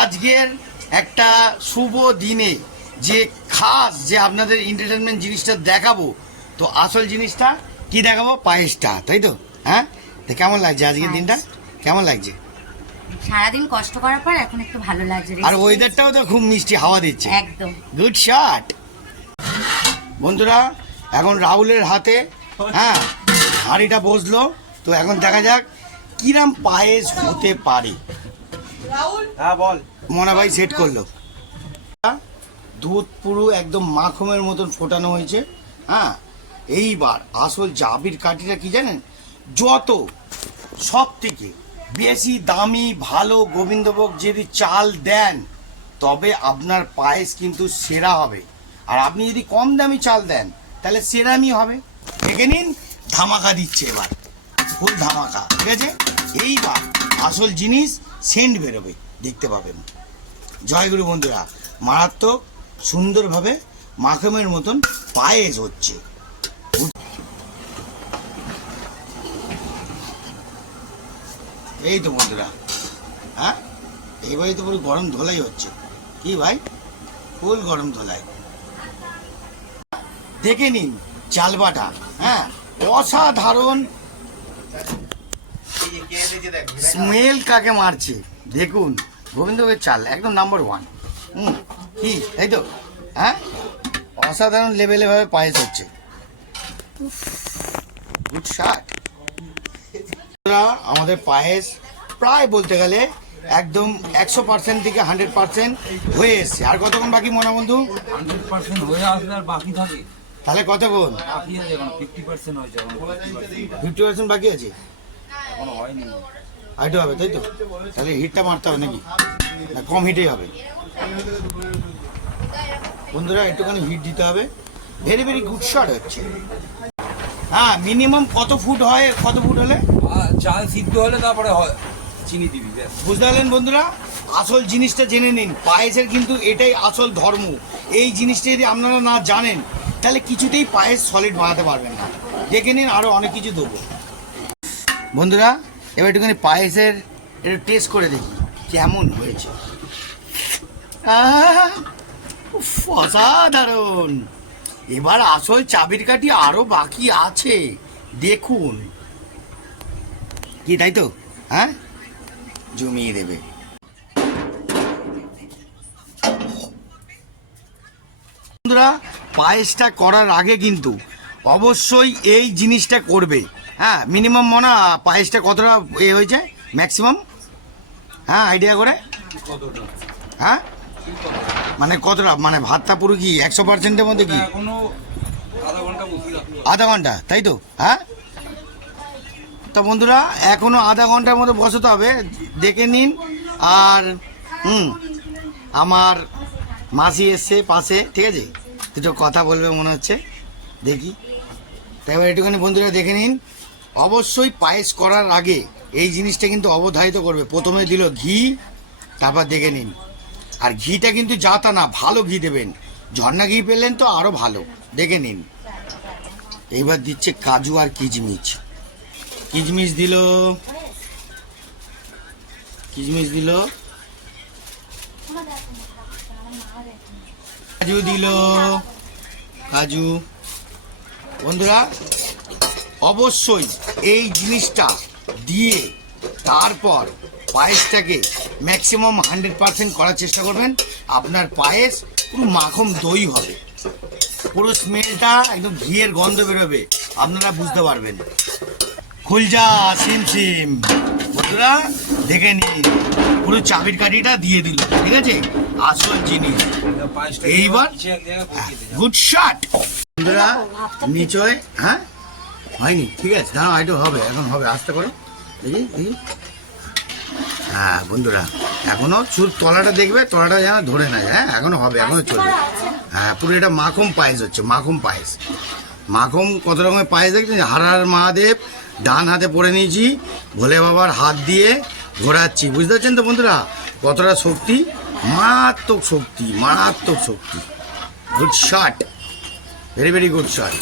আজকের একটা শুভ দিনে যে খাস যে আপনাদের এন্টারটেনমেন্ট জিনিসটা দেখাবো, তো আসল জিনিসটা কি দেখাবো? পায়েসটা, তাই তো? হ্যাঁ, তো কেমন লাগছে আজকের দিনটা? কেমন লাগছে? সারাদিন কষ্ট করার পর এখন একটু ভালো লাগছে। আর ওয়েদারটাও তো খুব মিষ্টি হাওয়া দিচ্ছে, একদম গুড শট। বন্ধুরা, এখন রাহুলের হাতে হ্যাঁ হাঁড়িটা বসলো, তো এখন দেখা যাক কিরম পায়েস হতে পারে। হ্যাঁ বল। মনা ভাই সেট করলো, দুধ পুরো একদম মাখনের মতন ফোটানো হয়েছে। হ্যাঁ, এইবার আসল জাবির কাঠিটা কি জানেন? যত সব থেকে বেশি দামি ভালো গোবিন্দভোগ যদি চাল দেন তবে আপনার পায়েস কিন্তু সেরা হবে। আর আপনি যদি কম দামি চাল দেন তাহলে সেরামি হবে। দেখে নিন, ধামাকা দিচ্ছে এবার, ফুল ধামাকা, ঠিক আছে? এইবার আসল জিনিস সেন্ট বেরোবে, দেখতে পাবেন। জয়গুরু বন্ধুরা, মারাত্মক সুন্দরভাবে মাখনের মতন পায়েস হচ্ছে। এই তো বন্ধুরা, হ্যাঁ এইবারই তো পুরো গরম ধোলাই হচ্ছে। কি ভাই, ফুল গরম ধোলাই। দেখে নিন চালবাটা, হ্যাঁ অসাধারণ স্মেল কাকে মারছে দেখুন। গোবিন্দভোগের চাল একদম নাম্বার 1। কি তাই তো? হ্যাঁ, অসাধারণ লেভেলে ভাবে পায়েস হচ্ছে, গুড শট। আমাদের পায়েস প্রায় বলতে গেলে একদম 100% থেকে 100% হয়ে এসছে। আর কতক্ষণ বাকি মনা বন্ধু? 100% হয়ে আসলে আর বাকি থাকে, তাহলে কতক্ষণ? বাকি আছে এখন 50% হয়েছে, এখন 50% বাকি আছে, এখনো হয়নি। হাইটে হবে তাই তো? তাহলে হিটটা মারতে হবে নাকি, না কম হিটেই হবে? বন্ধুরা একটুখানি হিট দিতে হবে। ভেরি ভেরি গুড শট হচ্ছে। হ্যাঁ, মিনিমাম কত ফুট হয়? কত ফুট হলে? চাল সিদ্ধ হলে তারপরে হয় চিনি দিবি। বুঝতে পারলেন বন্ধুরা? আসল জিনিসটা জেনে নিন, পায়েসের কিন্তু এটাই আসল ধর্ম। এই জিনিসটা যদি আপনারা না জানেন তাহলে কিছুতেই পায়েস সলিড বানাতে পারবেন না। দেখে নিন, আরও অনেক কিছু দেবো। বন্ধুরা এবার একটুখানি পায়েসের একটু টেস্ট করে দেখি কেমন হয়েছে। অসাধারণ। এবার আসল চাবির কাঠি আরও বাকি আছে, দেখুন। কি তাই তো? হ্যাঁ, জমিয়ে দেবে। বন্ধুরা পায়েসটা করার আগে কিন্তু অবশ্যই এই জিনিসটা করবে। হ্যাঁ, মিনিমাম মনে পায়েসটা কতটা হয়েছে ম্যাক্সিমাম? হ্যাঁ, আইডিয়া করে। হ্যাঁ, মানে কতটা, মানে ভাতটা পুরো কি 100%-এর মধ্যে? কি আধা ঘন্টা তাই তো? হ্যাঁ, তো বন্ধুরা এখনো আধা ঘন্টার মধ্যে বসাতে হবে, দেখে নিন। আর আমার মাসি এসছে পাশে, ঠিক আছে, দুটো কথা বলবে মনে হচ্ছে, দেখি। তাই এবার একটুখানি বন্ধুরা দেখে নিন। অবশ্যই পায়েস করার আগে এই জিনিসটা কিন্তু অবধারিত করবে। প্রথমে দিল ঘি, তারপর দেখে নিন। আর ঘিটা কিন্তু যা তা না, ভালো ঘি দেবেন। ঝর্ণা ঘি পেলেন তো আরও ভালো, দেখে নিন। এইবার দিচ্ছে কাজু আর কিচমিচ। কিচমিচ দিল, কিচমিচ দিল, কাজু দিল, কাজু। বন্ধুরা অবশ্যই এই জিনিসটা দিয়ে তারপর পায়েসটাকে ম্যাক্সিমাম 100% করার চেষ্টা করবেন। আপনার পায়েস পুরো মাখন দই হবে, পুরো স্মেলটা একদম ঘিয়ের গন্ধ বেরোবে, আপনারা বুঝতে পারবেন। খুলজা সিম সিম। বন্ধুরা দেখে নিন, পুরো চাবির কাঠিটা দিয়ে দিল, ঠিক আছে, আসল জিনিস। এইবার গুড শট। বন্ধুরা নিচয়, হ্যাঁ হয়নি, ঠিক আছে, দাঁড়াও, আইটো হবে, এখন হবে, আস্তে করো, দেখি দেখি। হ্যাঁ বন্ধুরা এখনো চুর তলাটা দেখবে, তলাটা যেন ধরে না যায়। হ্যাঁ, এখনো হবে, এখনো চলবে। হ্যাঁ, পুরো এটা মাখন পায়েস হচ্ছে, মাখন পায়েস। মাখন কত রকমের পায়েস দেখছেন? হর হর মহাদেব ডান হাতে পড়ে নিয়েছি, ভোলে বাবার হাত দিয়ে ঘোরাচ্ছি, বুঝতে পারছেন তো বন্ধুরা কতটা শক্তি? মারাত্মক শক্তি, মারাত্মক শক্তি। Good shot, very very good shot.